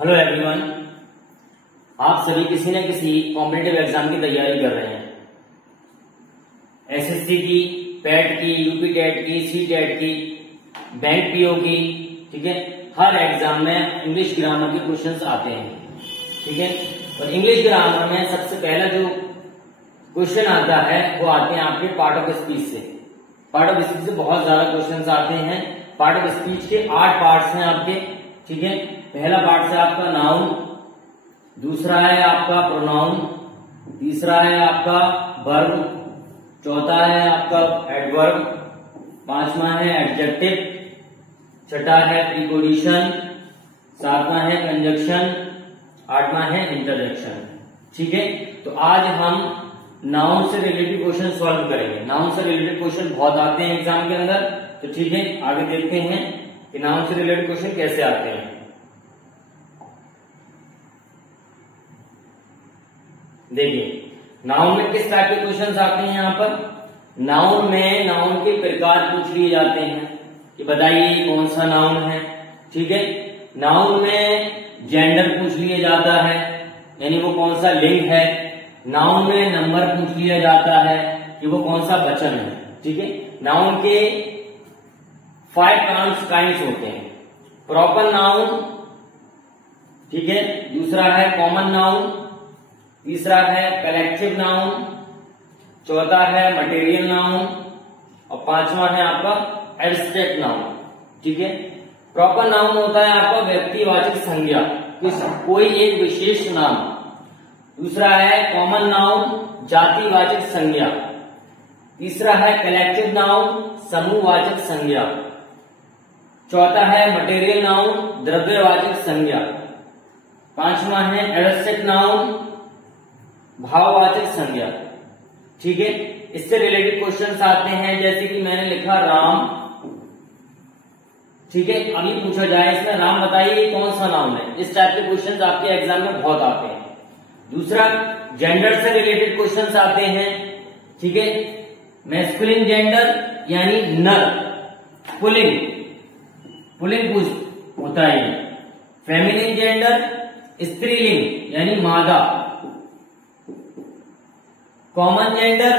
Hello everyone, आप सभी किसी न किसी कॉम्पिटिटिव एग्जाम की तैयारी कर रहे हैं। एसएससी की, पैट की, यूपी टेट की, सी टेट की, बैंक पीओ की, ठीक है। हर एग्जाम में इंग्लिश ग्रामर के क्वेश्चंस आते हैं, ठीक है। और इंग्लिश ग्रामर में सबसे पहला जो क्वेश्चन आता है वो आते हैं आपके पार्ट ऑफ स्पीच से। पार्ट ऑफ स्पीच से बहुत ज्यादा क्वेश्चंस आते हैं। पार्ट ऑफ स्पीच के 8 पार्ट्स हैं आपके, ठीक है। पहला पार्ट है आपका नाउन, दूसरा है आपका प्रोनाउन, तीसरा है आपका वर्ब, चौथा है आपका एडवर्ब, पांचवा है एडजेक्टिव, छठा है प्रीपोजिशन, सातवां है कंजक्शन, आठवां है इंटरजेक्शन, ठीक है। तो आज हम नाउन से रिलेटेड क्वेश्चन सॉल्व करेंगे। नाउन से रिलेटेड क्वेश्चन बहुत आते हैं एग्जाम के अंदर, तो ठीक है, आगे देखते हैं कि नाउन से रिलेटेड क्वेश्चन कैसे आते हैं। देखिए नाउन में किस टाइप के क्वेश्चंस आते हैं। यहाँ पर नाउन में नाउन के प्रकार पूछ लिए जाते हैं कि बताइए कौन सा नाउन है, ठीक है। नाउन में जेंडर पूछ लिया जाता है, यानी वो कौन सा लिंग है। नाउन में नंबर पूछ लिया जाता है कि वो कौन सा वचन है, ठीक है। नाउन के 5 काइंड्स होते हैं। प्रॉपर नाउन, ठीक है, दूसरा है कॉमन नाउन, तीसरा है कलेक्टिव नाउन, चौथा है मटेरियल नाउन और पांचवा है आपका एब्स्ट्रैक्ट नाउन, ठीक है। प्रॉपर नाउन होता है आपका व्यक्तिवाचक संज्ञा, कोई एक विशेष नाम। दूसरा है कॉमन नाउन, जातिवाचक संज्ञा। तीसरा है कलेक्टिव नाउन, समूहवाचक संज्ञा। चौथा है मटेरियल नाउन, द्रव्यवाचक संज्ञा। पांचवा है एब्स्ट्रैक्ट नाउन, भाववाचक संज्ञा, ठीक है। इससे रिलेटेड क्वेश्चंस आते हैं, जैसे कि मैंने लिखा राम, ठीक है। अभी पूछा जाए इसमें राम बताइए कौन सा नाउन है। इस टाइप के क्वेश्चंस आपके एग्जाम में बहुत आते हैं। दूसरा जेंडर से रिलेटेड क्वेश्चंस आते हैं, ठीक है। मैस्कुलिन जेंडर यानी नर, पुलिंग पूछ होता है। फेमिनिन जेंडर स्त्रीलिंग यानी मादा। कॉमन जेंडर,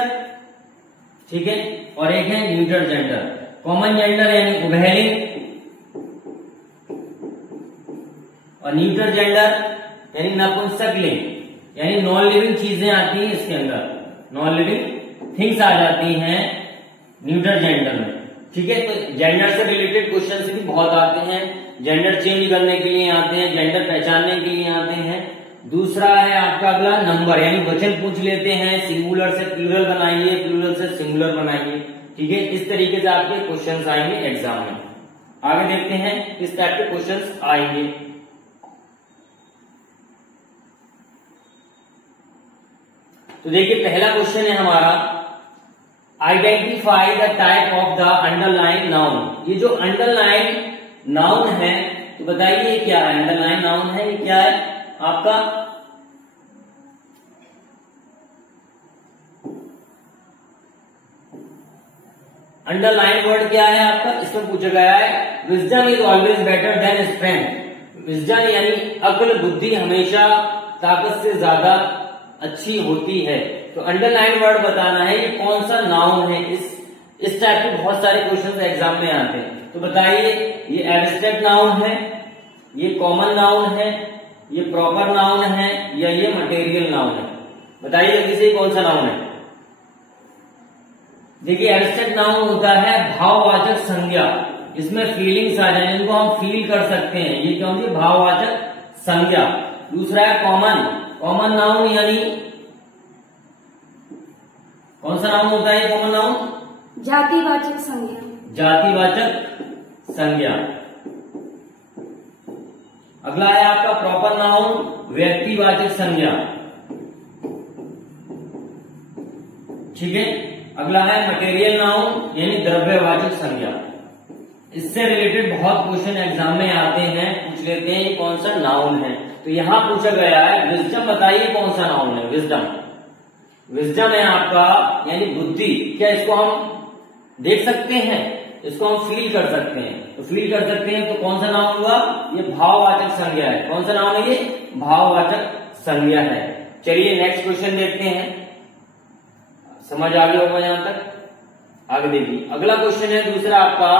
ठीक है, और एक है न्यूट्रल जेंडर। कॉमन जेंडर यानी उभयलिंग और न्यूट्रल जेंडर यानी नपुंसकलिंग, यानी नॉन लिविंग चीजें आती हैं इसके अंदर, नॉन लिविंग थिंग्स आ जाती हैं न्यूट्रल जेंडर में, ठीक है। तो जेंडर से रिलेटेड क्वेश्चन भी बहुत आते हैं। जेंडर चेंज करने के लिए आते हैं, जेंडर पहचानने के लिए आते हैं। दूसरा है आपका अगला नंबर, यानी वचन पूछ लेते हैं, सिंगुलर से प्लूरल बनाइए, प्लूरल से सिंगुलर बनाइए, ठीक है। इस तरीके से आपके क्वेश्चंस आएंगे एग्जाम में। आगे देखते हैं किस टाइप के क्वेश्चंस आएंगे। तो देखिए पहला क्वेश्चन है हमारा, identify the type of the underline noun. ये जो अंडरलाइन नाउन है तो बताइए क्या है। अंडरलाइन नाउन है, ये क्या है आपका अंडरलाइन वर्ड क्या है आपका। इसमें पूछा गया है wisdom is always better than strength. Wisdom यानी अक्ल, बुद्धि हमेशा ताकत से ज्यादा अच्छी होती है। तो अंडरलाइन वर्ड बताना है ये कौन सा नाउन है। इस टाइप के बहुत सारे क्वेश्चन एग्जाम में आते हैं। तो बताइए ये एब्स्ट्रैक्ट नाउन है, ये कॉमन नाउन है, ये प्रॉपर नाउन है या ये मटेरियल नाउन है। बताइए जल्दी से कौन सा नाउन है। देखिए एब्स्ट्रैक्ट नाउन होता है भाववाचक संज्ञा, इसमें फीलिंग्स आ जाए, इनको हम फील कर सकते हैं, ये क्या होती है भाववाचक संज्ञा। दूसरा है कॉमन नाउन, यानी कौन सा नाउन होता है कॉमन नाउन, जातिवाचक संज्ञा। जातिवाचक संज्ञा। अगला है आपका प्रॉपर नाउन, व्यक्तिवाचक संज्ञा, ठीक है। अगला है मटेरियल नाउन यानी द्रव्यवाचक संज्ञा। इससे रिलेटेड बहुत क्वेश्चन एग्जाम में आते हैं, पूछ लेते हैं कौन सा नाउन है। तो यहां पूछा गया है विजडम, बताइए कौन सा नाउन है। विजडम है आपका यानी बुद्धि। क्या इसको हम देख सकते हैं इसको हम फील कर सकते हैं। तो फील कर सकते हैं तो कौन सा नाउन हुआ? ये भाववाचक संज्ञा है। कौन सा नाउन है ये? भाववाचक संज्ञा है। चलिए नेक्स्ट क्वेश्चन देखते हैं। समझ आ गया होगा यहां तक? आगे देखिए अगला क्वेश्चन है दूसरा आपका,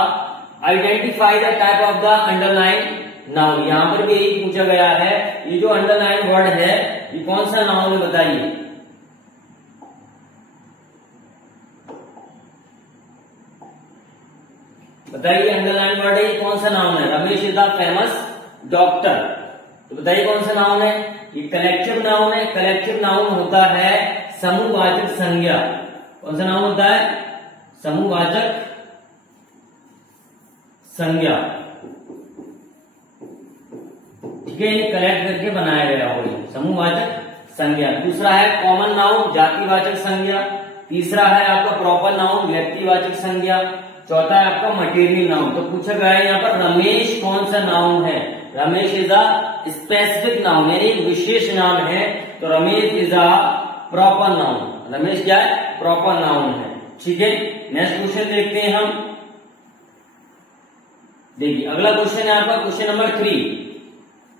identify the type of the underline noun. यहां पर भी यही पूछा गया है, ये जो अंडरलाइन वर्ड है ये कौन सा नाउन है बताइए। बताइए अंडरलाइन वर्ड है ये कौन सा नाउन है? Ramesh is the famous doctor. तो बताइए कौन सा नाउन है? ये कलेक्टिव नाउन है। कलेक्टिव नाउन होता है समूहवाचक संज्ञा। कौन सा नाउन होता है? समूहवाचक संज्ञा। ठीक है, ये कलेक्ट करके बनाया गया हो समूहवाचक संज्ञा। दूसरा है कॉमन नाउन, जातिवाचक संज्ञा। तीसरा है आपका प्रॉपर नाउन, व्यक्तिवाचक संज्ञा। चौथा है आपका मटेरियल नाउन। तो पूछा गया है यहाँ पर रमेश कौन सा नाउन है? Ramesh is a specific noun, यानी विशेष नाम है। तो Ramesh is a proper noun. Ramesh क्या है? प्रॉपर नाउन है। ठीक है, नेक्स्ट क्वेश्चन देखते हैं हम। देखिए अगला क्वेश्चन है आपका question number 3,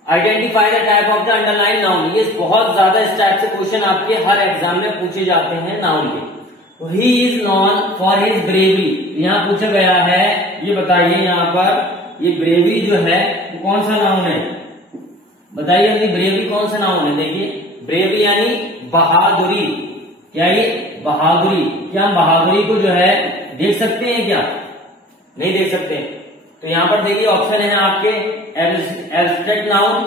identify the type of the underline noun. ये बहुत ज्यादा इस टाइप से क्वेश्चन आपके हर एग्जाम में पूछे जाते हैं नाउन के। He is non for his bravery. यहाँ पूछा गया है, ये बताइए यहाँ पर ये ब्रेवरी जो है वो कौन सा नाउन है? बताइए अपनी ब्रेवरी कौन सा नाउन है? देखिए ब्रेवरी यानी बहादुरी। क्या ये? बहादुरी। क्या हम बहादुरी को जो है देख सकते हैं क्या? नहीं देख सकते। तो यहाँ पर देखिए ऑप्शन है आपके एब्स्ट्रैक्ट नाउन,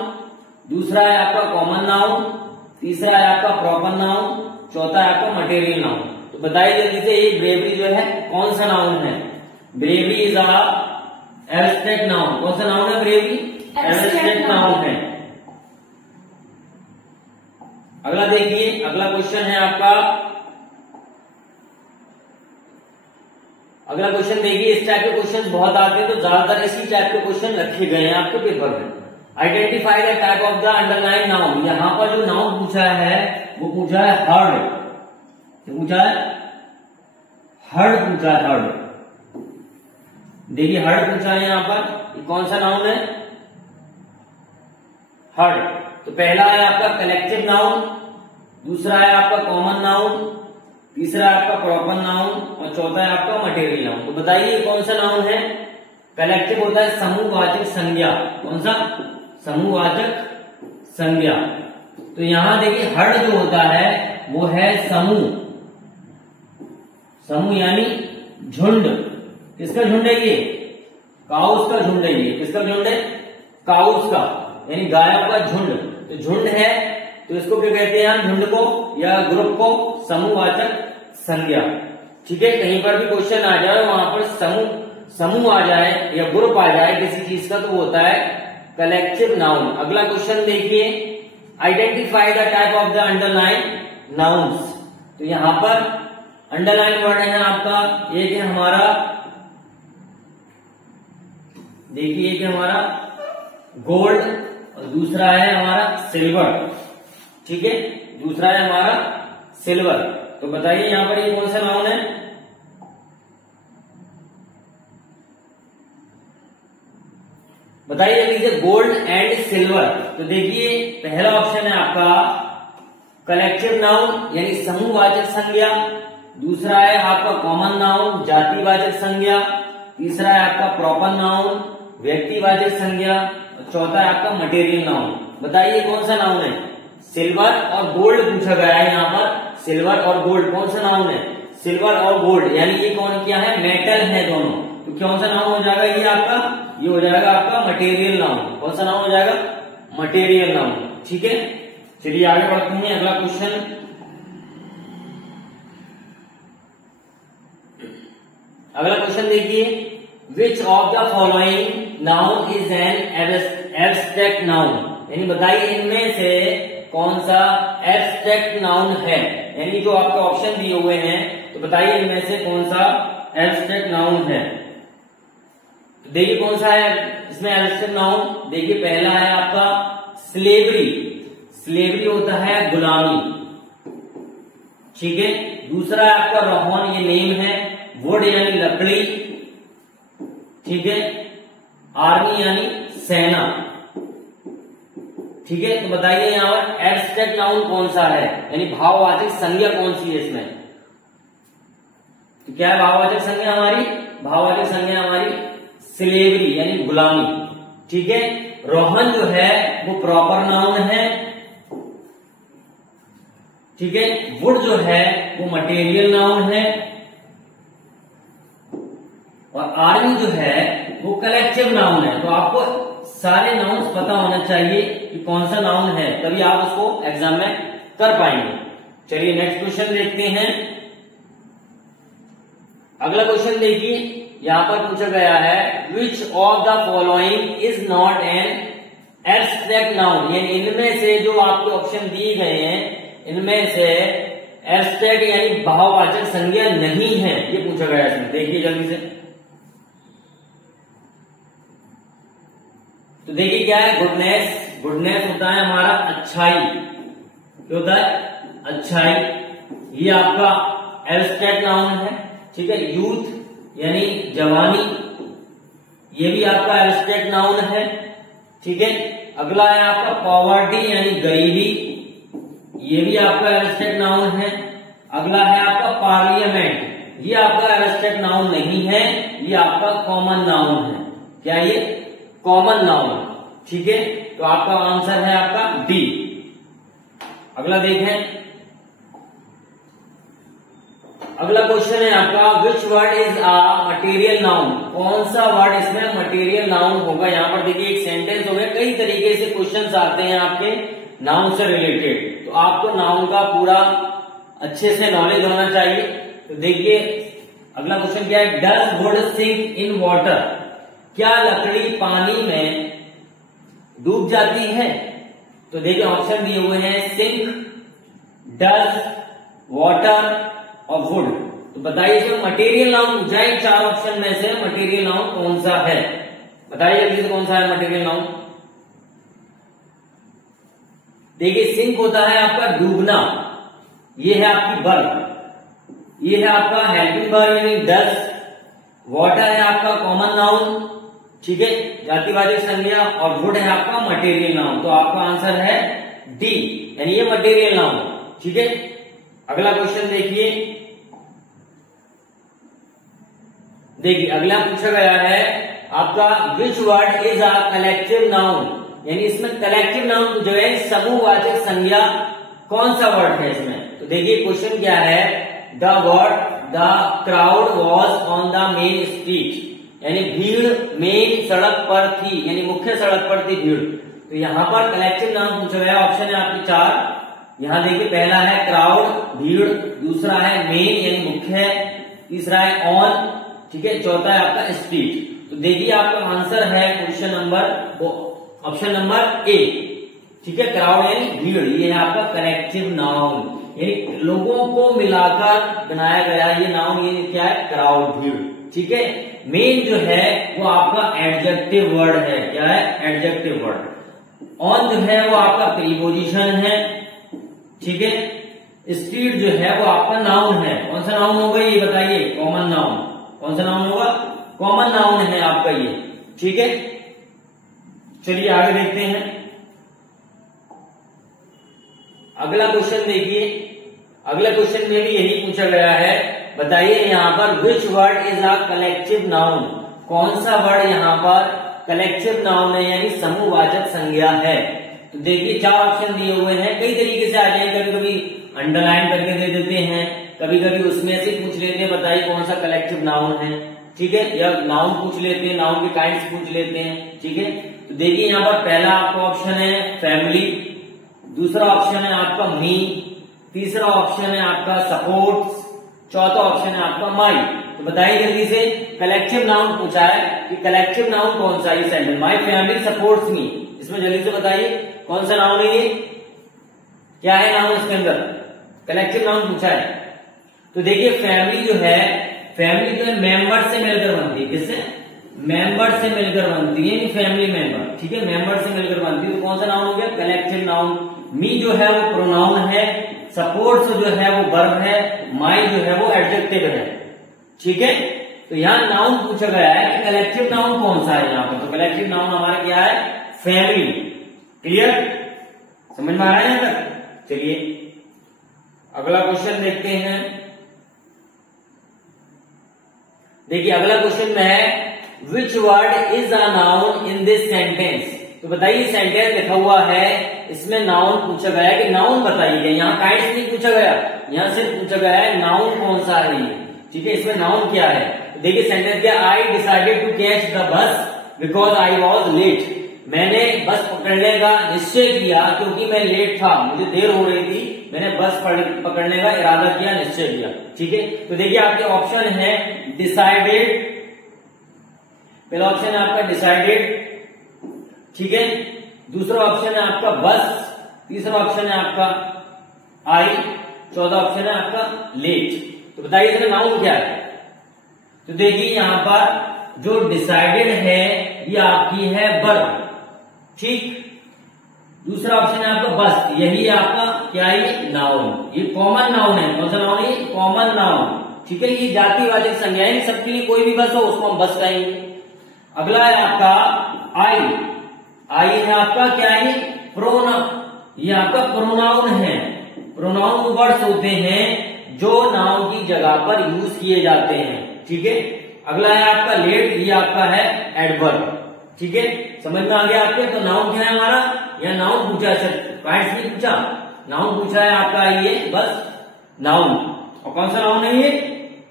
दूसरा है आपका कॉमन नाउन, तीसरा है आपका प्रॉपर नाउन, चौथा है आपका मटेरियल नाउन। तो बताइए जल्दी से ये ब्रेवरी जो है कौन सा नाउन है? Bravery is a abstract noun. कौन सा नाउन है ब्रेवरी? एब्स्ट्रैक्ट नाउन है। अगला देखिए अगला क्वेश्चन है आपका, अगला क्वेश्चन देखिए इस टाइप के क्वेश्चन बहुत आते हैं तो ज्यादातर इसी टाइप के क्वेश्चन रखे गए हैं आपके पेपर में। Identify the type of the underline noun. यहां पर जो नाउन पूछा है वो पूछा है हर्ड। पूछा है हर्ड, पूछा है हर्ड। देखिए हर्ड पूछा है यहां पर, कौन सा नाउन है? हर्ड। तो पहला है आपका कलेक्टिव नाउन, दूसरा है आपका कॉमन नाउन, तीसरा है आपका प्रॉपर नाउन और चौथा है आपका मटेरियल नाउन। तो बताइए कौन सा नाउन है? कलेक्टिव होता है समूहवाचक संज्ञा। कौन सा? समूहवाचक संज्ञा। तो यहां देखिए हर्ड जो होता है वो है समूह। समूह यानी झुंड। किसका झुंड है ये? काउस का झुंड है ये। किसका झुंड है? काउस का, यानी गायों का झुंड। तो झुंड है तो इसको क्या कहते हैं हम? झुंड को या ग्रुप को समूहवाचक संज्ञा। ठीक है, कहीं पर भी क्वेश्चन आ जाए वहां पर समूह आ जाए या ग्रुप आ जाए किसी चीज का तो वो होता है कलेक्टिव नाउन। अगला क्वेश्चन देखिए, identify the type of the underline nouns. तो यहां पर अंडरलाइन वर्ड है आपका, एक है हमारा, देखिए एक है हमारा गोल्ड और दूसरा है हमारा सिल्वर। ठीक है, दूसरा है हमारा सिल्वर। तो बताइए यहां पर ये कौन सा नाउन है? बताइए जल्दी से, गोल्ड एंड सिल्वर। तो देखिए पहला ऑप्शन है आपका कलेक्टिव नाउन यानी समूहवाचक संज्ञा, दूसरा है आपका कॉमन नाउन जातिवाचक संज्ञा, तीसरा है आपका प्रॉपर नाउन व्यक्तिवाचक संज्ञा और चौथा है आपका मटेरियल नाउन। बताइए कौन सा नाउन है? सिल्वर और गोल्ड पूछा गया है यहाँ पर। सिल्वर और गोल्ड कौन सा नाउन है? सिल्वर और गोल्ड यानी ये कौन क्या है? मेटल है दोनों। तो कौन सा नाउन हो जाएगा ये आपका? ये हो जाएगा आपका मटेरियल नाउन। कौन सा नाउन हो जाएगा? Material noun. ठीक है, चलिए आगे बढ़ते हैं। अगला क्वेश्चन, अगला क्वेश्चन देखिए, विच of the following noun is an abstract noun. यानी बताइए इनमें से कौन सा एब्स्ट्रैक्ट नाउन है। यानी जो आपके ऑप्शन दिए हुए हैं तो बताइए इनमें से कौन सा एब्स्ट्रैक्ट नाउन है। तो देखिए कौन सा है इसमें एब्स्ट्रैक्ट नाउन। देखिए पहला है आपका स्लेवरी। स्लेवरी होता है गुलामी। ठीक है, दूसरा है आपका रोहन, ये नेम है। वुड यानी लकड़ी। ठीक है, आर्मी यानी सेना, ठीक है। तो बताइए यहां पर एब्स्ट्रैक्ट नाउन कौन सा है, यानी भाववाचक संज्ञा कौन सी है इसमें। तो क्या है भाववाचक संज्ञा हमारी, भाववाचक संज्ञा हमारी स्लेवरी यानी गुलामी, ठीक है। रोहन जो है वो प्रॉपर नाउन है, ठीक है। वुड जो है वो मटेरियल नाउन है, और आर्मी जो है वो कलेक्टिव नाउन है। तो आपको सारे नाउन्स पता होना चाहिए कि कौन सा नाउन है, तभी आप उसको एग्जाम में कर पाएंगे। चलिए नेक्स्ट क्वेश्चन देखते हैं। अगला क्वेश्चन देखिए, यहां पर पूछा गया है which of the following is not an abstract noun, यानी इनमें से जो आपके ऑप्शन दिए गए हैं इनमें से एब्स्ट्रैक्ट यानी भाववाचक संज्ञा नहीं है, ये पूछा गया है। देखिए जल्दी से, तो देखिए क्या है, गुडनेस, गुडनेस होता है हमारा अच्छाई, क्या होता है अच्छाई, ये आपका एब्स्ट्रैक्ट नाउन है, ठीक है। यूथ यानी जवानी, ये भी आपका एब्स्ट्रैक्ट नाउन है, ठीक है। अगला है आपका पॉवर्टी यानी गरीबी, ये भी आपका एब्स्ट्रैक्ट नाउन है। अगला है आपका पार्लियामेंट, ये आपका एब्स्ट्रैक्ट नाउन नहीं है, ये आपका कॉमन नाउन है। क्या ये कॉमन नाउन, ठीक है। तो आपका आंसर है आपका डी। अगला देखें, अगला क्वेश्चन है आपका which word is a material noun, कौन सा वर्ड इसमें मटेरियल नाउन होगा। यहां पर देखिए एक सेंटेंस हो गया, कई तरीके से क्वेश्चंस आते हैं आपके नाउन से रिलेटेड, तो आपको नाउन का पूरा अच्छे से नॉलेज होना चाहिए। तो देखिए अगला क्वेश्चन क्या है, does wood sink in water, क्या लकड़ी पानी में डूब जाती है। तो देखिए ऑप्शन दिए हुए हैं सिंक, डज, वाटर और वुड। तो बताइए इसमें मटेरियल नाउन पूछा है, चार ऑप्शन में से मटेरियल नाउन कौन सा है, बताइए जल्दी से कौन सा है मटेरियल नाउन। देखिए सिंक होता है आपका डूबना, ये है आपकी बर्फ, ये है आपका हेल्पिंग वर्ब यानी डज, वाटर है आपका कॉमन नाउन, ठीक है, जातिवाचक संज्ञा, और वुड है आपका मटेरियल नाउन। तो आपका आंसर है डी, यानी ये मटेरियल नाउन, ठीक है। अगला क्वेश्चन देखिए, देखिए अगला पूछा गया है आपका which word is a collective noun, यानी इसमें कलेक्टिव नाउन जो है समूहवाचक संज्ञा कौन सा वर्ड है इसमें। तो देखिए क्वेश्चन क्या है, the crowd was on the main street, यानी भीड़ मेन सड़क पर थी, यानी मुख्य सड़क पर थी भीड़। तो यहाँ पर कलेक्टिव नाउन पूछा गया, ऑप्शन है आपके चार। यहाँ देखिए पहला है क्राउड भीड़, दूसरा है मेन यानी मुख्य, तीसरा है ऑन, ठीक है, चौथा है आपका स्ट्रीट। तो देखिए आपका आंसर है क्वेश्चन नंबर ऑप्शन नंबर ए, ठीक है, क्राउड यानी भीड़, ये है आपका कलेक्टिव नाउन, यानी लोगों को मिलाकर बनाया गया ये नाउन, ये क्या है क्राउड भीड़, ठीक है। मेन जो है वो आपका एडजेक्टिव वर्ड है, क्या है एडजेक्टिव वर्ड। ऑन जो है वो आपका प्रीपोजिशन है, ठीक है। स्ट्रीट जो है वो आपका नाउन है, कौन सा नाउन होगा ये बताइए, कॉमन नाउन, कौन सा नाउन होगा कॉमन नाउन है आपका ये, ठीक है। चलिए आगे देखते हैं। अगला क्वेश्चन देखिए, अगला क्वेश्चन में भी यही पूछा गया है, बताइए यहाँ पर which word is a collective noun, कौन सा वर्ड यहाँ पर कलेक्टिव नाउन है यानी समूहवाचक संज्ञा है। तो देखिए चार ऑप्शन दिए हुए हैं, कई तरीके से आ जाएंगे, कभी कभी अंडरलाइन करके दे देते हैं, कभी कभी उसमें से पूछ लेते हैं बताइए कौन सा कलेक्टिव नाउन है, ठीक है, या नाउन पूछ लेते हैं, नाउन के काइंड्स पूछ लेते हैं, ठीक है। तो देखिए यहाँ पर पहला आपका ऑप्शन है फैमिली, दूसरा ऑप्शन है आपका मी, तीसरा ऑप्शन है आपका सपोर्ट्स, चौथा ऑप्शन है आपका माई। तो बताइए जल्दी से, कलेक्टिव नाउन पूछा है कि कलेक्टिव नाउन कौन सा है सेंटेंस, माई फैमिली सपोर्ट्स मी, इसमें जल्दी से बताइए कौन सा नाउन है ये, क्या है नाउन इसके अंदर, कलेक्टिव नाउन पूछा है। तो देखिए फैमिली जो है, फैमिली जो है मेंबर से मिलकर बनती है, किससे, मेंबर से मिलकर बनती है, फैमिली मेंबर, ठीक है, मेंबर से मिलकर बनती है। तो कौन सा नाउन हो गया कलेक्टिव नाउन। मी जो है वो प्रोनाउन है, सपोर्ट्स जो है वो वर्ब है, माई जो है वो एडजेक्टिव है, ठीक है। तो यहाँ नाउन पूछा गया है कि कलेक्टिव नाउन कौन सा है यहाँ पर, तो कलेक्टिव नाउन हमारा क्या है, फैमिली। क्लियर, समझ में आ रहा है यहाँ तक। चलिए अगला क्वेश्चन देखते हैं। देखिए अगला क्वेश्चन में है which word is a noun in this sentence. तो बताइए सेंटेंस लिखा हुआ है, इसमें नाउन पूछा गया है कि नाउन बताइए। यहाँ काइंड्स नहीं पूछा गया, यहाँ सिर्फ पूछा गया है नाउन कौन सा है ये। ठीक है, इसमें नाउन क्या है। तो देखिए सेंटेंस क्या, I decided to catch the bus because I was late. मैंने बस पकड़ने का निश्चय किया क्योंकि मैं लेट था, मुझे देर हो रही थी, मैंने बस पकड़ने का इरादा किया, निश्चय किया। ठीक है, तो देखिए आपके ऑप्शन है डिसाइडेड, पहला ऑप्शन है आपका डिसाइडेड, ठीक है, दूसरा ऑप्शन है आपका बस, तीसरा ऑप्शन है आपका आई, चौथा ऑप्शन है आपका लेट। तो बताइए इसका नाउन क्या है। तो देखिए यहां पर जो डिसाइडेड है ये आपकी है वर्ब, ठीक, दूसरा ऑप्शन है आपका बस, यही आपका क्या है, नाउन। ये कॉमन नाउन है, कौन सा नाउन है, कॉमन नाउन। ठीक है, ये जातिवाचक संज्ञा है, सबके लिए कोई भी बस हो उसको हम बस कहेंगे। अगला है आपका आई, आई है आपका क्या है, प्रोनाउन, ये आपका प्रोनाउन है। प्रोनाउन वर्ड्स होते हैं जो नाउन की जगह पर यूज किए जाते हैं। ठीक है, अगला है आपका लेट, ये आपका है एडवर्ब। ठीक है, समझ में आ गया आपके। तो नाउन क्या है हमारा, यहाँ नाउन पूछा है, काइंड्स नहीं पूछा, नाउन पूछा है आपका ये बस नाउन। और कौन सा नाउन है ये,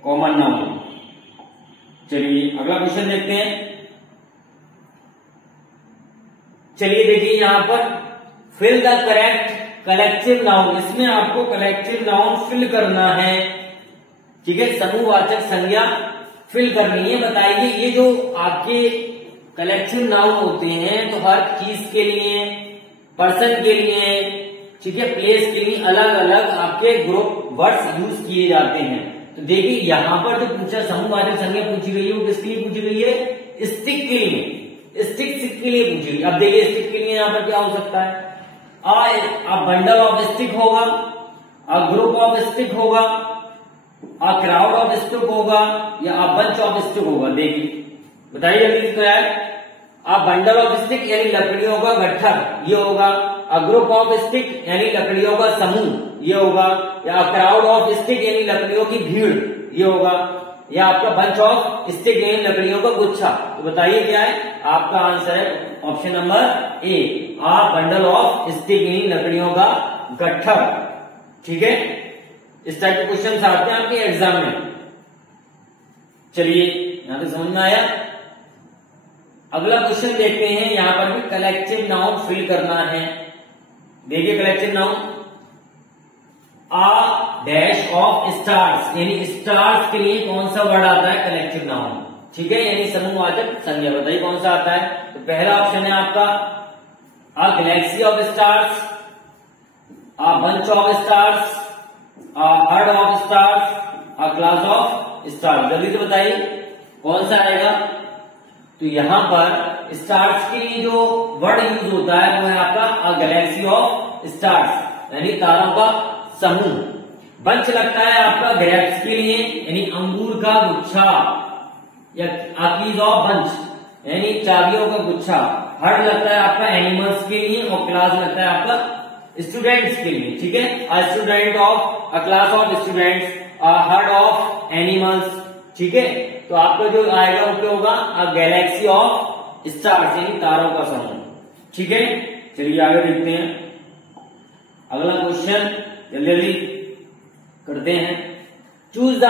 कॉमन नाउन। चलिए अगला क्वेश्चन देखते हैं। चलिए देखिए यहां पर fill the correct collective noun, इसमें आपको कलेक्टिव नाउन फिल करना है। ठीक है, समूहवाचक संज्ञा फिल करनी है। बताइए ये जो आपके कलेक्टिव नाउन होते हैं तो हर चीज के लिए, पर्सन के लिए, ठीक है, प्लेस के लिए अलग अलग आपके ग्रुप वर्ड्स यूज किए जाते हैं। तो देखिए यहां पर जो पूछा समूहवाचक संज्ञा पूछी गई है वो किसके लिए पूछी गई है, स्टिक के लिए, स्टिक के लिए पूछी गई। अब देखिए स्टिक के लिए यहां पर क्या हो सकता है, अ बंडल ऑफ स्टिक होगा, अ ग्रुप ऑफ स्टिक होगा, अ क्राउड ऑफ स्टिक होगा, या अ बंच ऑफ स्टिक होगा। देखिए बताइए जल्दी क्या है, अ बंडल ऑफ स्टिक यानी लकड़ियों का गट्ठा ये होगा, अ ग्रुप ऑफ स्टिक यानी लकड़ियों का समूह ये होगा, या क्राउड ऑफ स्टिक यानी लकड़ियों की भीड़ ये होगा, या आपका बंच ऑफ स्टिक यानी लकड़ियों का गुच्छा। तो बताइए क्या है, आपका आंसर है option number A, a bundle of stick यानी लकड़ियों का गट्ठा। ठीक है, इस टाइप के क्वेश्चन आते हैं आपके एग्जाम में। चलिए यहां तक समझ में आया। अगला क्वेश्चन देखते हैं, यहां पर भी कलेक्टिव नाउन फिल करना है। देखिए collective noun, a dash of stars, यानी स्टार्स के लिए कौन सा वर्ड आता है, कलेक्टिव नाउन। ठीक है, यानी समूहवाचक संज्ञा। बताइए कौन सा आता है। तो पहला ऑप्शन है आपका a galaxy of stars, a bunch of stars, a herd of stars, a class of stars. जल्दी से बताइए कौन सा आएगा। तो यहां पर स्टार्स के लिए जो वर्ड यूज होता है वो है आपका अ गैलेक्सी ऑफ स्टार्स, यानी तारों का समूह। बंच लगता है आपका ग्रेप्स के लिए, यानी अंगूर का गुच्छा, या कीज ऑफ बंच यानी चाबियों का गुच्छा। हर्ड लगता है आपका एनिमल्स के लिए, और क्लास लगता है आपका स्टूडेंट्स के लिए। ठीक है, a student of, a class of students, a herd of animals. ठीक है, तो आपका जो आएगा वो क्या होगा, अ गैलेक्सी ऑफ स्टार्स यानी तारों का समूह। ठीक है, चलिए आगे देखते हैं। अगला क्वेश्चन जल्दी जल्दी करते हैं। Choose the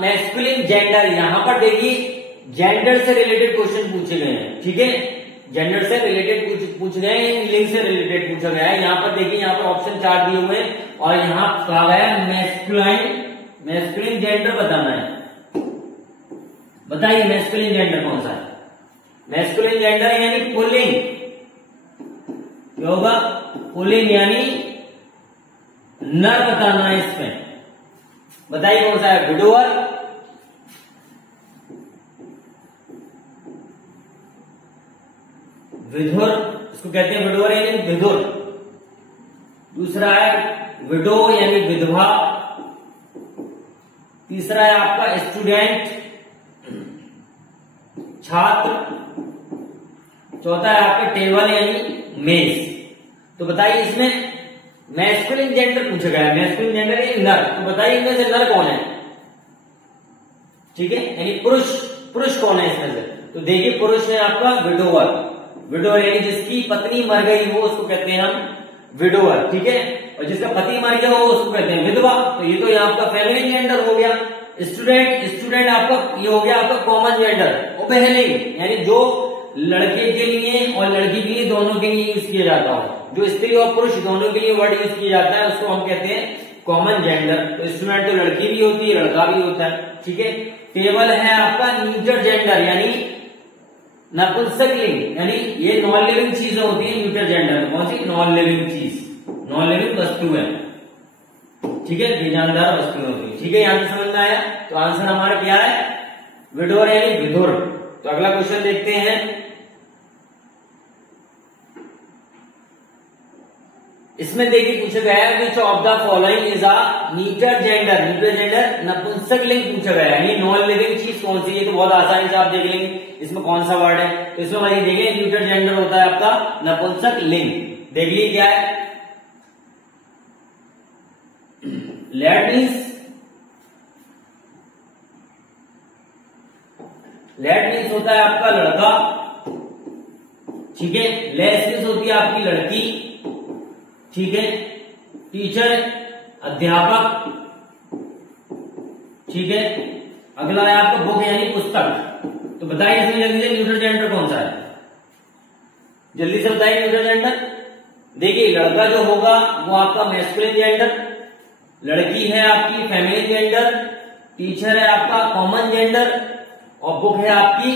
masculine gender. यहां पर देखिए जेंडर से रिलेटेड क्वेश्चन पूछे गए हैं। ठीक है, जेंडर से रिलेटेड पूछ गए हैं, लिंग से रिलेटेड पूछा गया है। यहां पर देखिए, यहां पर ऑप्शन 4 दिए हुए हैं और यहां कहा गया है मैस्कुलिन जेंडर बताना है। बताइए मैस्कुलिन जेंडर कौन सा है। मैस्कुलिन जेंडर यानी पुल्लिंग, क्या होगा, पुल्लिंग यानी नर बताना है इसमें। बताइए कौन सा है, विडोअर, विधुर, इसको कहते हैं विडोअर यानी विधुर। दूसरा है विडो यानी विधवा। तीसरा है आपका स्टूडेंट, छात्र, चौथा है आपके टेबल यानी मेज। तो बताइए इसमें मैस्कुलिन जेंडर पूछा गया है, मैस्कुलिन जेंडर यानी नर, तो बताइए इनमें से नर कौन है? ठीक है, यानी पुरुष कौन है इसमें से? तो देखिए पुरुष है आपका विडोवर, विडोवर यानी जिसकी पत्नी मर गई हो उसको कहते हैं हम विडोवर। ठीक है, और जिसका पति मर गया हो उसको कहते हैं विधवा। तो ये तो यहाँ आपका फेमिनिन जेंडर हो गया। स्टूडेंट आपका ये हो गया आपका कॉमन जेंडर। ओबेहलिंग यानी जो लड़के के लिए और लड़की के लिए दोनों के लिए यूज किया जाता हो, जो स्त्री और पुरुष दोनों के लिए वर्ड यूज किया जाता है उसको हम कहते हैं कॉमन जेंडर। तो स्टूडेंट तो लड़की भी होती है लड़का भी होता है। ठीक है, टेबल है आपका न्यूटर जेंडर यानी नपुंसकलिंग, यानी ये नॉन लिविंग चीजें होती है न्यूटर जेंडर। कौन सी? नॉन लिविंग चीज, नॉन लिविंग वस्तु है। ठीक है, बेजानदार वस्तु होती है। ठीक है, यहां से समझ में आया? तो आंसर हमारा क्या है? विडोर यानी विधुर। तो अगला क्वेश्चन देखते हैं। इसमें देखिए पूछा गया है which of the following is a neuter gender, neuter gender नपुंसकलिंग पूछा गया है, यानी नॉन लिविंग चीज कौन सी है? तो बहुत आसानी से आप देख लेंगे इसमें कौन सा वर्ड है। तो इसमें वही देखिए न्यूटर जेंडर होता है आपका नपुंसकलिंग। देख लीजिए क्या है, लैड मीन्स होता है आपका लड़का। ठीक है, लेस मीन्स होती है आपकी लड़की। ठीक है, टीचर अध्यापक। ठीक है, अगला है आपका बुक यानी पुस्तक। तो बताइए इसमें जल्दी से न्यूटर जेंडर कौन सा है? जल्दी से बताइए न्यूटर जेंडर। देखिए लड़का जो होगा वो आपका मैस्कुलिन जेंडर, लड़की है आपकी फेमिनिन जेंडर, टीचर है आपका कॉमन जेंडर और बुक है आपकी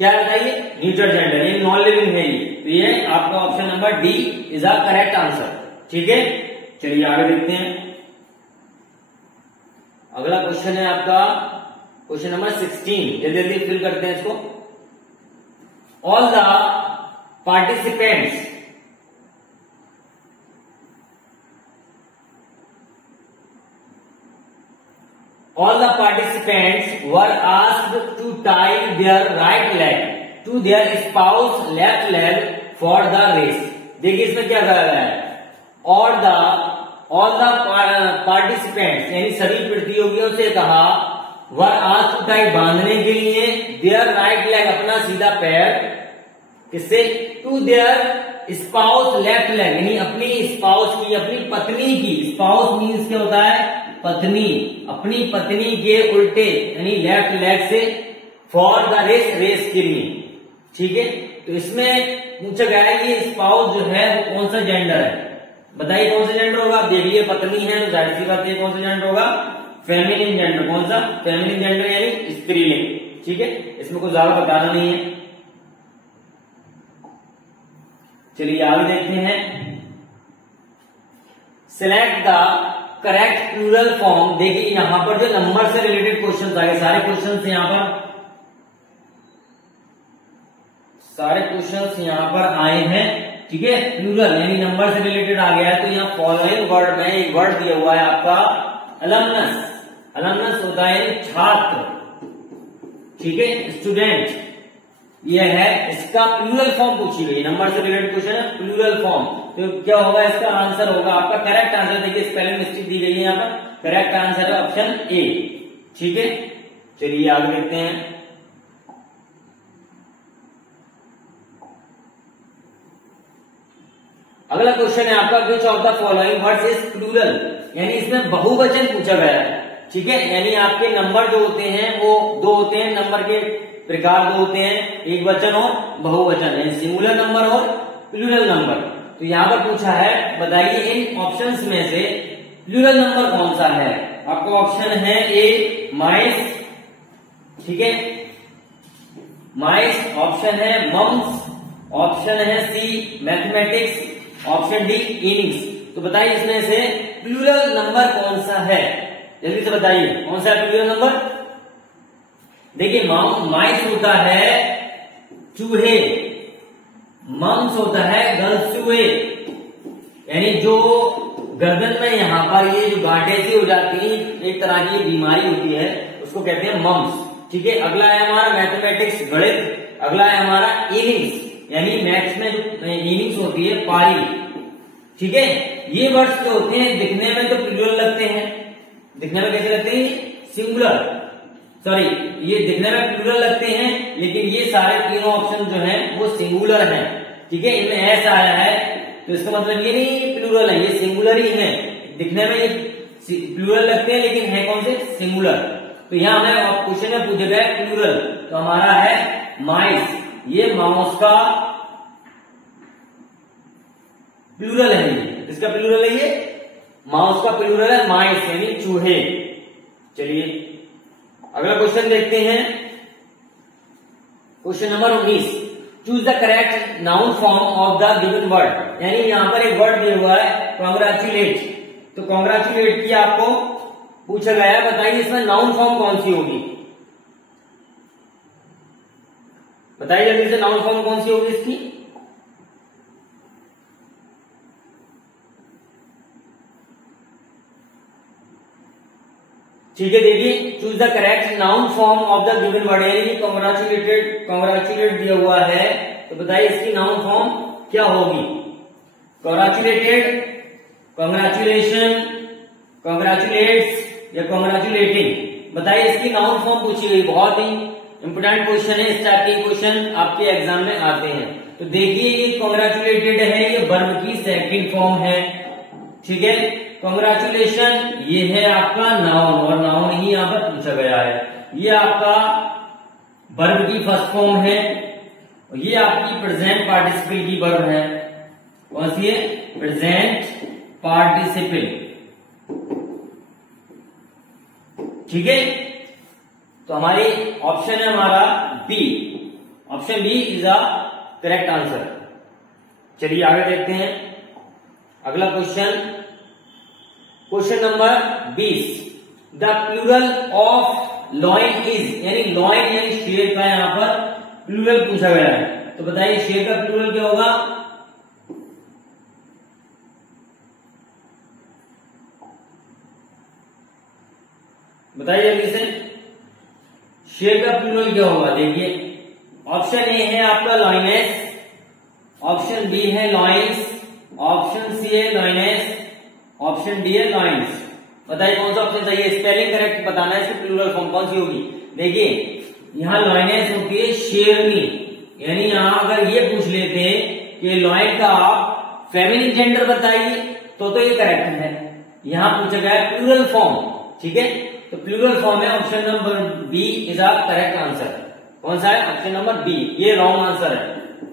क्या बताइए? न्यूटर जेंडर, ये नॉन लिविंग है ये। तो ये आपका option number D is a correct answer. ठीक है, चलिए आगे देखते हैं। अगला क्वेश्चन है आपका क्वेश्चन नंबर 16। जल्दी जल्दी फिल करते हैं इसको। All the participants were asked to tie their right leg to their spouse left leg for the race। देखिए इसमें क्या कहा गया है? all the participants यानी सभी प्रतियोगियों से कहा were asked to tie बांधने के लिए their right leg अपना सीधा पैर किससे? to their spouse left leg यानी अपनी स्पाउस की, अपनी पत्नी की। स्पाउस मीन्स क्या होता है? पत्नी, अपनी पत्नी के उल्टे यानी लेफ्ट लेग से फॉर द रेस, रेस के लिए। ठीक है, तो इसमें पूछा गया है ये स्पाउस जो है वो कौन सा जेंडर है? बताइए कौन सा जेंडर होगा? आप देखिए पत्नी है तो जाहिर सी बात है कौन सा जेंडर होगा? Feminine gender. कौन सा? फेमिनिन जेंडर यानी स्त्रीलिंग। ठीक है, इसमें कुछ ज्यादा बताना नहीं है। चलिए आगे देखते हैं। Select the correct plural form. देखिए यहां पर जो नंबर से रिलेटेड क्वेश्चन आए, सारे क्वेश्चन यहां पर आए हैं। ठीक है, प्लूरल यानी नंबर से रिलेटेड आ गया है। तो यहाँ फॉलोइंग वर्ड में एक वर्ड दिया हुआ है आपका अलमनस। अलमनस होता है छात्र। ठीक है, स्टूडेंट ये है, इसका प्लूरल फॉर्म पूछी गई। नंबर से रिलेटेड क्वेश्चन है, प्लूरल फॉर्म। तो क्या होगा? इसका आंसर होगा आपका करेक्ट आंसर। देखिए स्पेलिंग मिस्टेक दी गई है यहाँ पर। करेक्ट आंसर है ऑप्शन ए। ठीक है, चलिए आगे देखते हैं। अगला क्वेश्चन है आपका which of the following words is plural, यानी इसमें बहुवचन पूछा गया है। ठीक है, यानी आपके नंबर जो होते हैं वो दो होते हैं, नंबर के प्रकार दो होते हैं, एक वचन और बहुवचन, यानी सिंगुलर नंबर और प्लूरल नंबर। तो यहां पर पूछा है बताइए इन ऑप्शंस में से प्लूरल नंबर कौन सा है? आपका ऑप्शन है ए माइस। ठीक है, माइस। ऑप्शन है मम्स। ऑप्शन है सी मैथमेटिक्स। Option D innings. तो बताइए इसमें से प्लूरल नंबर कौन सा है? जल्दी से बताइए कौन सा है प्लूरल नंबर? देखिए माइस होता है चूहे, मम्स होता है गलसुए, यानी जो गर्दन में यहाँ पर ये जो गांठें सी हो जाती है, एक तरह की बीमारी होती है, उसको कहते हैं मम्स। ठीक है। अगला है हमारा मैथमेटिक्स गणित, अगला है हमारा इनिंग्स, यानी मैथ्स में जो इनिंग्स होती है पारी, ठीक है। ये वर्ड्स जो होते हैं दिखने में तो प्लूरल लगते हैं, दिखने में कैसे लगते हैं, सिंगुलर, सॉरी ये दिखने में प्लूरल लगते हैं, लेकिन ये सारे तीनों ऑप्शन जो हैं वो सिंगुलर हैं, ठीक है। इनमें ऐसा आया है तो इसका मतलब ये नहीं प्लूरल है, ये सिंगुलर ही है। दिखने में ये प्लूरल लगते हैं लेकिन है कौन से, सिंगुलर। तो यहाँ हमें क्वेश्चन में पूछा गया प्लूरल, तो हमारा है माइस, ये माउस का प्लूरल है, इसका प्लूरल है, ये माउस का प्लूरल है माइस यानी चूहे। चलिए अगला क्वेश्चन देखते हैं, question number 19, choose the correct noun form of the given word, यानी यहां पर एक वर्ड दिया हुआ है कॉन्ग्रेचुलेट, तो कॉन्ग्रेचुलेट की आपको पूछा गया है, बताइए इसमें नाउन फॉर्म कौन सी होगी, बताइए जल्दी से नाउन फॉर्म कौन सी होगी इसकी। ठीक है, देखिए choose the correct noun form of the given word, यानी कि कॉन्ग्रेचुलेट दिया हुआ है, तो बताइए इसकी नाउन फॉर्म क्या होगी। कॉन्ग्रेचुलेटेड, कॉन्ग्रेचुलेशन, कॉन्ग्रेचुलेट्स या कॉन्ग्रेचुलेटिंग, बताइए इसकी नाउन फॉर्म पूछी गई। बहुत ही इंपोर्टेंट क्वेश्चन है, इस टाइप के क्वेश्चन आपके एग्जाम में आते हैं। तो देखिए ये कॉन्ग्रेचुलेटेड है, ये वर्ब की सेकंड फॉर्म है, ठीक है। कॉन्ग्रेचुलेशन ये है आपका नाउन, और नाउन ही यहां पर पूछा गया है। ये आपका वर्ब की फर्स्ट फॉर्म है, और ये आपकी प्रेजेंट पार्टिसिपल की वर्ब है, कौन सी है, प्रेजेंट पार्टिसिपल, ठीक है। तो हमारी ऑप्शन है हमारा B, option B is a correct answer. चलिए आगे देखते हैं अगला question, question number 20, the plural of lion is, यानी लॉइन यानी शेर का यहां पर प्लूरल पूछा गया है, तो बताइए शेर का प्लूरल क्या होगा। बताइए जल्दी से, शेर का प्लूरल क्या होगा। देखिए ऑप्शन ए है आपका लॉइनेस, ऑप्शन बी है लॉइंस, ऑप्शन सी है लॉइनेस, ऑप्शन डी है लॉइंस। बताइए कौन सा ऑप्शन सही है, स्पेलिंग करेक्ट बताना है, इसकी प्लूरल फॉर्म कौन सी होगी। देखिए यहां लॉइनेस होती है शेरनी, यानी यहां अगर ये पूछ लेते कि लॉइन का आप फेमिनिन जेंडर बताइए तो ये करेक्ट है। यहां पूछा गया है प्लूरल फॉर्म, ठीक है, तो प्लूरल फॉर्म है option number B is a correct answer. कौन सा है, ऑप्शन नंबर बी, ये रॉन्ग आंसर है,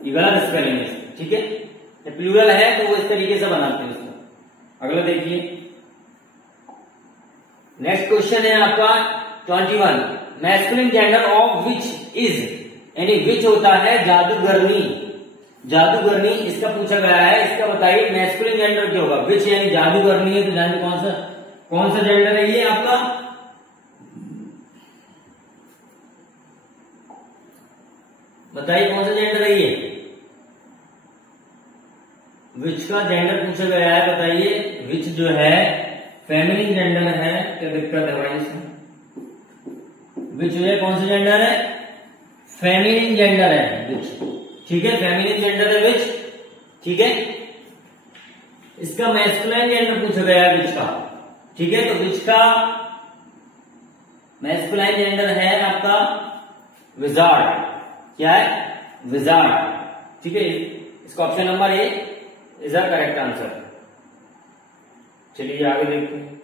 ये गलत स्पेलिंग है, ठीक है। प्लूरल है तो वो इस तरीके से बनाते हैं इसको। अगला देखिए नेक्स्ट क्वेश्चन है आपका 21, masculine gender of which is, यानी विच होता है जादूगरनी, जादूगरनी इसका पूछा गया है, इसका बताइए मैस्कुलिन जेंडर क्या होगा। विच यानी जादूगरनी है, तो जानिए कौन सा जेंडर है ये आपका, बताइए कौन सा जेंडर है ये, विच का जेंडर पूछा गया है, बताइए विच जो है फेमिनिन जेंडर है, क्या दिक्कत है भाई इसमें, विच जो है कौन सा जेंडर है, फेमिनिन जेंडर है विच, ठीक है, फेमिनिन जेंडर है विच, ठीक है। इसका मैस्कुलाइन जेंडर पूछा गया है विच का, ठीक है, तो विच का मैस्कुलाइन जेंडर है आपका विजार्ड, क्या है, विजार्ड, ठीक है। इसका option number A is a correct answer. चलिए आगे देखते हैं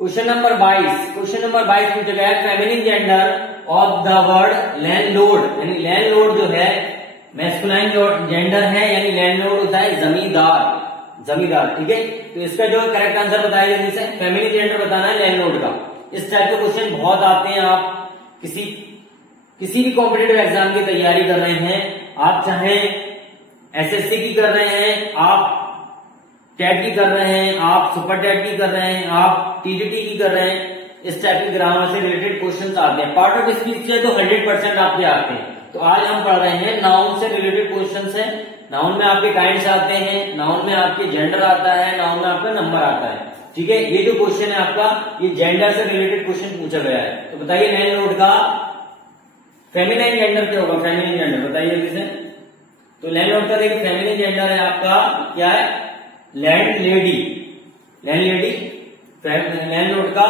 क्वेश्चन नंबर 22, क्वेश्चन नंबर 22 पूछा गया है feminine gender of the word landlord, यानी लैंडलॉर्ड जो है मैस्कुलाइन जेंडर है, यानी लैंडलॉर्ड होता है जमींदार, जमींदार, ठीक है। तो इसका जो करेक्ट आंसर बताइए जल्दी से, फेमिनिन जेंडर बताना है लैंडलॉर्ड का। इस टाइप के क्वेश्चन बहुत आते हैं, आप किसी भी कॉम्पिटिटिव एग्जाम की तैयारी कर रहे हैं, आप चाहे एसएससी की कर रहे हैं, आप टेट की कर रहे हैं, आप सुपर टेट की कर रहे हैं, आप टीजीटी की कर रहे हैं, इस टाइप के ग्रामर से रिलेटेड क्वेश्चन आते हैं। पार्ट ऑफ स्पीच से तो 100% आपके आते हैं। तो आज हम पढ़ रहे हैं नाउन से रिलेटेड क्वेश्चन है। नाउन में आपके काइंड्स आते हैं, नाउन में आपके जेंडर आता है, नाउन में आपका नंबर आता है, ठीक है, ये जो क्वेश्चन है आपका, ये जेंडर से रिलेटेड क्वेश्चन पूछा गया है। तो बताइए लैंडलॉर्ड का फेमिनाइन जेंडर क्या होगा? फेमिनाइन जेंडर बताइए किसे। तो लैंडलॉर्ड का देखिए फेमिनाइन जेंडर है आपका क्या है? Landlady. लैंडलॉर्ड का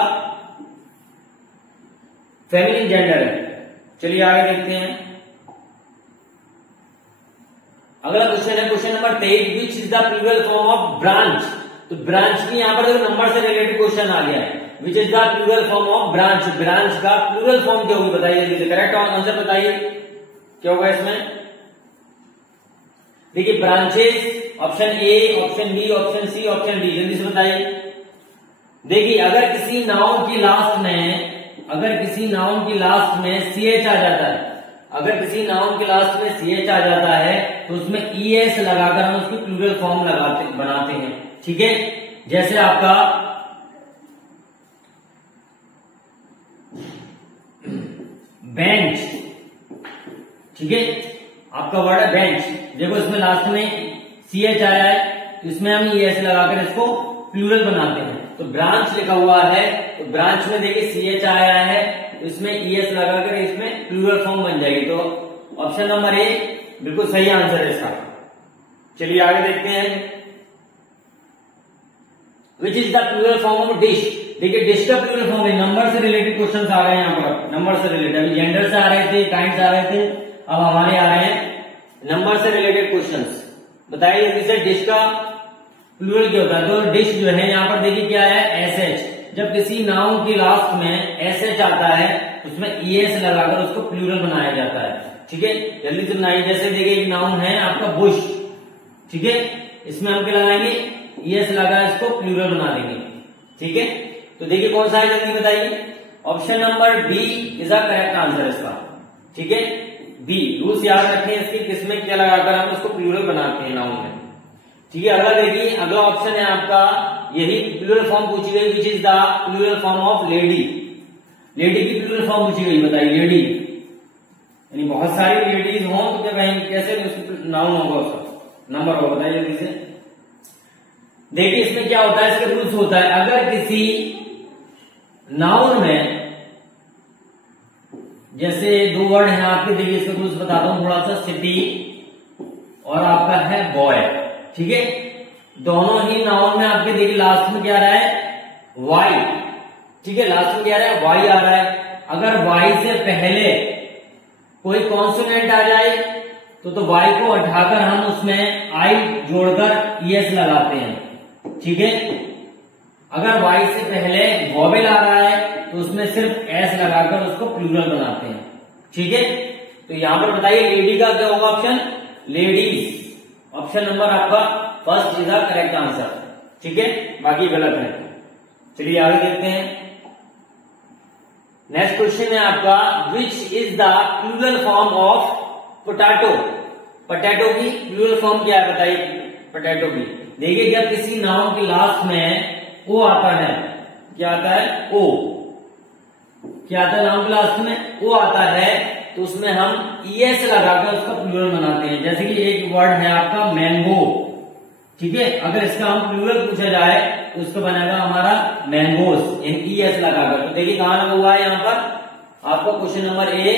फेमिनिन जेंडर है। चलिए आगे देखते हैं। अगला क्वेश्चन है question number 23, which is the plural form of branch. तो ब्रांच की यहां पर नंबर से रिलेटेड क्वेश्चन आ गया है। Which is the plural form of branch. Branch का प्लूरल फॉर्म क्या होगी बताइए जल्दी से। करेक्ट आंसर बताइए क्या होगा इसमें। देखिए branches, option A, option B, option C, option D, जल्दी से बताइए। देखिए अगर किसी नाउन की लास्ट में CH आ जाता है, अगर किसी नाउन के लास्ट में CH आ जाता है तो उसमें ES लगाकर हम उसकी प्लूरल फॉर्म बनाते हैं। ठीक है, जैसे आपका बेंच, ठीक है, आपका वर्ड है बेंच। देखो इसमें लास्ट में CH आया है तो इसमें हम ES लगाकर इसको प्लूरल बनाते हैं। तो ब्रांच लिखा हुआ है तो ब्रांच में देखिए CH आया है तो इसमें ES लगाकर इसमें प्लूरल फॉर्म बन जाएगी। तो ऑप्शन नंबर ए बिल्कुल सही आंसर है इसका। चलिए आगे देखते हैं। Which is the plural form of dish. देखिए डिश का प्लूरल फॉर्म है। नंबर से रिलेटेड क्वेश्चन आ रहे हैं यहाँ पर, नंबर से रिलेटेड। अभी जेंडर से आ रहे थे, काइंड आ रहे थे, अब हमारे आ रहे हैं नंबर से रिलेटेड क्वेश्चंस। बताइए जल्दी से डिश का प्लूरल क्या होता है। तो डिश जो है यहाँ पर देखिए क्या है? SH। जब किसी नाउन की लास्ट में SH आता है उसमें ES लगाकर उसको प्लूरल बनाया जाता है। ठीक है, जल्दी से बनाइए। जैसे देखिए एक नाउन है आपका बुश, ठीक है, इसमें हम क्या लगाएंगे? ES लगा इसको प्लूरल बना देंगे। ठीक है, तो देखिए कौन सा है जल्दी बताइए। Option number B is a correct answer इसका। ठीक है, बी। रूल्स याद रखें इसके, किसमें क्या लगाकर हम उसको प्लूरल बनाते हैं नाउन में। ठीक है, अगला देखिए, अगला ऑप्शन है आपका यही प्लूरल फॉर्म पूछी गई, which is the plural form of lady. Lady की प्लूरल फॉर्म पूछी गई, बताइए लेडी। यानी बहुत सारी लेडीज हों तो क्या कैसे नाउन होगा उसका, नंबर होगा, बताइए जल्दी से। देखिए इसमें क्या होता है, इसके रूल्स होता है। अगर किसी नाउन में जैसे दो वर्ड है आपके, देखिए इसके रूल्स बताता हूं थोड़ा सा। सिटी और आपका है बॉय, ठीक है, दोनों ही नाउन में आपके देखिए लास्ट में क्या आ रहा है? वाई। ठीक है, लास्ट में क्या आ रहा है? वाई आ रहा है। अगर वाई से पहले कोई कॉन्सोनेंट आ जाए तो वाई को हटाकर हम उसमें आई जोड़कर ES लगाते हैं। ठीक है, अगर वाई से पहले वॉवेल आ रहा है तो उसमें सिर्फ S लगाकर उसको प्लूरल बनाते हैं। ठीक है, तो यहां पर बताइए लेडी का क्या होगा ऑप्शन? लेडीज। ऑप्शन नंबर आपका first is the correct answer. ठीक है, बाकी गलत है। चलिए आगे देखते हैं। नेक्स्ट क्वेश्चन है आपका, which is the plural form of potato. Potato की प्लूरल फॉर्म क्या है बताइए। पोटैटो की देखिए, जब किसी नाउन की लास्ट में ओ आता है, क्या आता है? ओ। क्या आता है नाउन की लास्ट में? ओ आता है तो उसमें हम ES लगाकर उसका प्लूरल बनाते हैं। जैसे कि एक वर्ड है आपका मैंगो, ठीक है, अगर इसका हम प्लूरल पूछा जाए तो उसका बनेगा हमारा मैंगोस, ES लगाकर। तो देखिए कहां लगा हुआ है यहाँ पर आपका question number A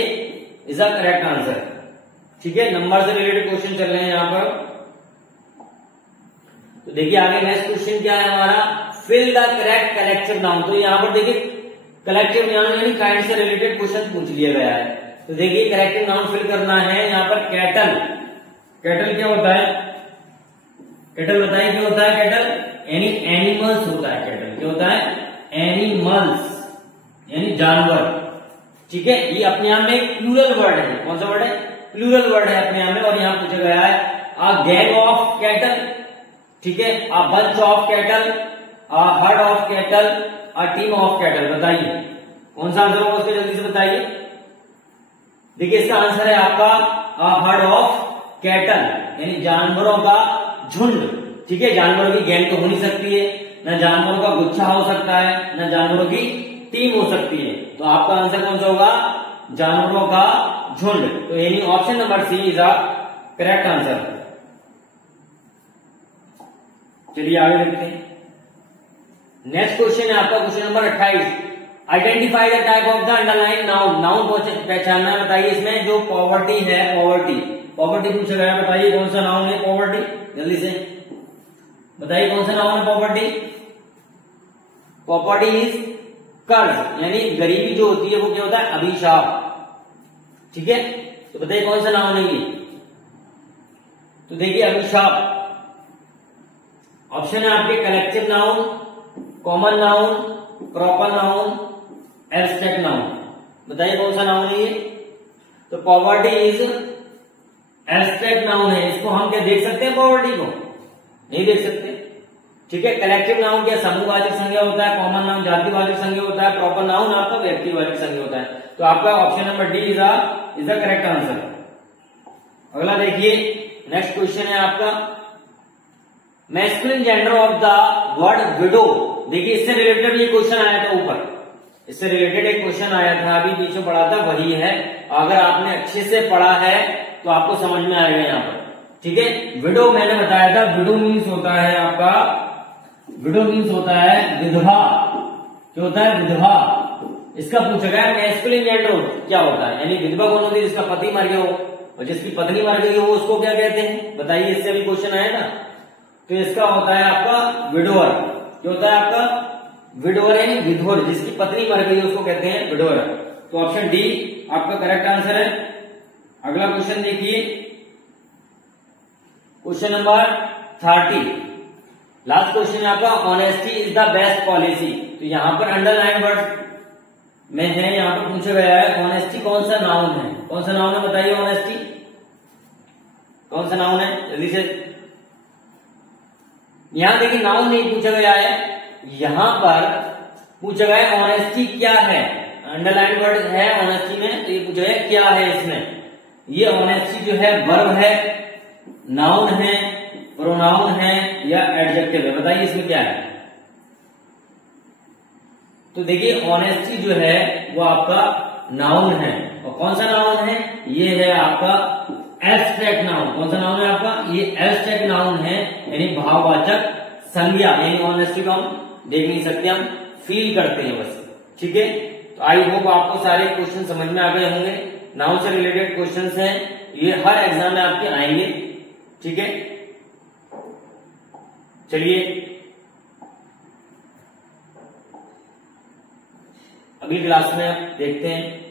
is a correct answer. ठीक है, नंबर से रिलेटेड क्वेश्चन चल रहे हैं यहाँ पर। तो देखिए आगे नेक्स्ट क्वेश्चन क्या है हमारा, fill the correct collective noun. तो यहाँ पर देखिए कलेक्टिव नाउन यानी काइंड से रिलेटेड क्वेश्चन पूछ लिया गया है। तो देखिए करेक्टिव नाउन फिल करना है यहाँ पर। कैटल, कैटल क्या होता है? कैटल बताइए क्या होता है? कैटल यानी एनिमल्स होता है। कैटल क्या होता है? एनिमल्स यानी जानवर। ठीक है, ये अपने आप में एक प्लूरल वर्ड है। कौन सा वर्ड है? प्लूरल वर्ड है अपने आप में। और यहाँ पूछा गया है अ गैंग ऑफ कैटल, ठीक है, अ bunch of cattle, a herd of cattle, a team of cattle. बताइए कौन सा आंसर होगा उसके, जल्दी से बताइए। देखिए इसका आंसर है आपका अ हर्ड ऑफ कैटल यानी जानवरों का झुंड। ठीक है, जानवरों की गैंग तो हो नहीं सकती है, न जानवरों का गुच्छा हो सकता है, न जानवरों की टीम हो सकती है। तो आपका आंसर कौन सा होगा? जानवरों का झुंड। तो यानी option number C is a correct answer. चलिए आगे देखते हैं। नेक्स्ट क्वेश्चन है आपका question number 28। Identify the type of the underline noun. Noun पहचानना है, बताइए इसमें जो पॉवर्टी है, पॉवर्टी पूछा गया, बताइए कौन सा नाउन है पॉवर्टी, जल्दी से बताइए कौन सा नाउन है पॉवर्टी। पॉवर्टी इज कर्ज, यानी गरीबी जो होती है वो क्या होता है, अभिशाप। ठीक है, तो बताइए कौन सा नाउन है ये। तो देखिए अभिशाप। ऑप्शन है आपके collective noun, common noun, proper noun, abstract noun. बताइए कौन सा नाउन है ये। तो पॉवर्टी इज एब्स्ट्रैक्ट नाउन है, इसको हम क्या देख सकते हैं, पॉवर्टी को नहीं देख सकते। ठीक है, कलेक्टिव नाउन क्या समूहवाचक संज्ञा होता है, कॉमन नाउन जातिवाचक संज्ञा होता है, प्रॉपर नाउन आपका व्यक्तिवाचक संज्ञा होता है। तो आपका option number D is the correct answer. अगला देखिए, नेक्स्ट क्वेश्चन है आपका masculine gender of the word window. देखिए इससे रिलेटेड ये क्वेश्चन आया था ऊपर, इससे रिलेटेड एक क्वेश्चन आया था, अभी बीच में पढ़ा था, वही है। अगर आपने अच्छे से पढ़ा है तो आपको समझ में आएगा यहाँ पर। ठीक है, विडो मैंने बताया था, विडो मीन्स होता है आपका, विडो मीन्स होता है विधवा। क्या होता है, विधवा। इसका पूछा गया मैस्कुलिन जेंडर क्या होता है, यानी विधवा कौन होती है, जिसका पति मर गया हो और जिसकी पत्नी मर गई हो उसको क्या कहते हैं, बताइए। इससे भी क्वेश्चन आया ना, तो इसका होता है आपका विडोअर। क्या होता है आपका, विडोअर यानी विधवर, जिसकी पत्नी मर गई उसको कहते हैं विडोअर। तो ऑप्शन डी आपका करेक्ट आंसर है। अगला क्वेश्चन देखिए, क्वेश्चन नंबर 30, लास्ट क्वेश्चन है आपका honesty is the best policy. तो यहां पर अंडरलाइन वर्ड में है, यहां पर पूछा गया है ऑनेस्टी कौन सा नाउन है, कौन सा नाउन है बताइए, ऑनेस्टी कौन सा नाउन है, जल्दी से। यहां देखिए नाउन नहीं पूछा गया है, यहां पर पूछा गया है ऑनेस्टी क्या है। अंडरलाइन वर्ड है ऑनेस्टी में, तो ये पूछा गया क्या है इसमें। ये ऑनेस्टी जो है वर्ब है, नाउन है, प्रोनाउन है या एडजेक्टिव है, बताइए इसमें क्या है। तो देखिए ऑनेस्टी जो है वो आपका नाउन है, और कौन सा नाउन है, ये है आपका एब्स्ट्रैक्ट नाउन। कौन सा नाउन है आपका, ये एब्स्ट्रैक्ट नाउन है, यानी भाववाचक संज्ञा। यानी ऑनेस्टी को हम देख नहीं सकते, हम फील करते हैं बस। ठीक है, तो आई होप आपको सारे क्वेश्चन समझ में आ गए होंगे। नाउन से रिलेटेड क्वेश्चंस हैं, ये हर एग्जाम में आपके आएंगे। ठीक है, चलिए अगली क्लास में देखते हैं।